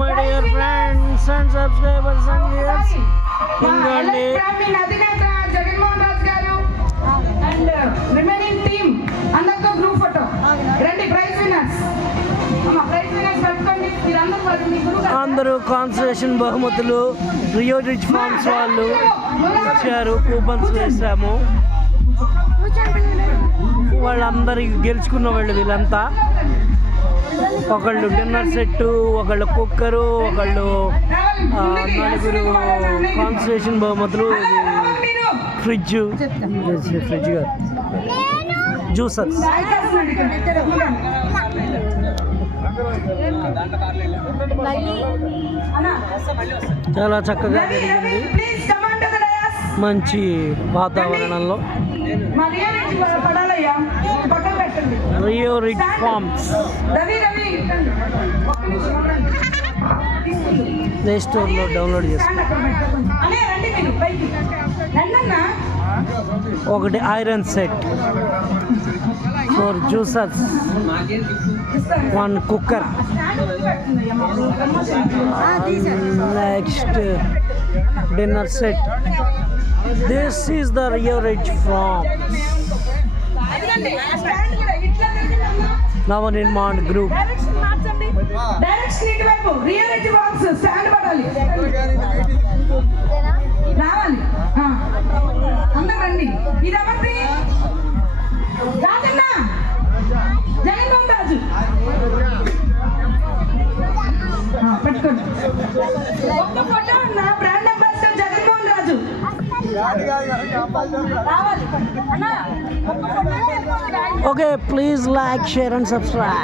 my dear friends and subscribers and viewers. ఇంకోండి జగన్మోహన్ రాజు గారు and remaining team అందరితో group photo రండి. ప్రైజ్ విన్నర్స్ పట్టుకోండి మీరందరూ. అందరూ కాన్సలేషన్ బహుమతులు రియో రిచ్ ఫార్మ్స్ వాళ్ళు ఇచ్చారు. కూపన్స్ వేసాము. వాళ్ళందరికి గెలుచుకున్న వాళ్ళు వీళ్ళంతా. ఒకళ్ళు డిన్నర్ సెట్టు, ఒకళ్ళు కుక్కరు, ఒకళ్ళు నలుగురు కాన్సలేషన్ బహుమతులు. ఫ్రిడ్జ్ గారు జ్యూసర్స్. చాలా చక్కగా జరిగింది. మంచి వాతావరణంలో. రియో రిచ్ ఫార్మ్స్ ప్లే స్టోర్లో డౌన్లోడ్ చేసుకోండి. ఒకటి iron set, 4 juicers, 1 cooker. Next dinner set. This is the Rio rich farms Navnirman group. రావాలి అందరూ రండి. ఇది ఎవరిది? రాజన్న, జగన్మోహన్ రాజు పెట్టుకోండి. ఒక్క ఫోటో నా బ్రాండ్ అంబాసిడర్ జగన్మోహన్ రాజు రావాలి. Okay, please like, share and subscribe.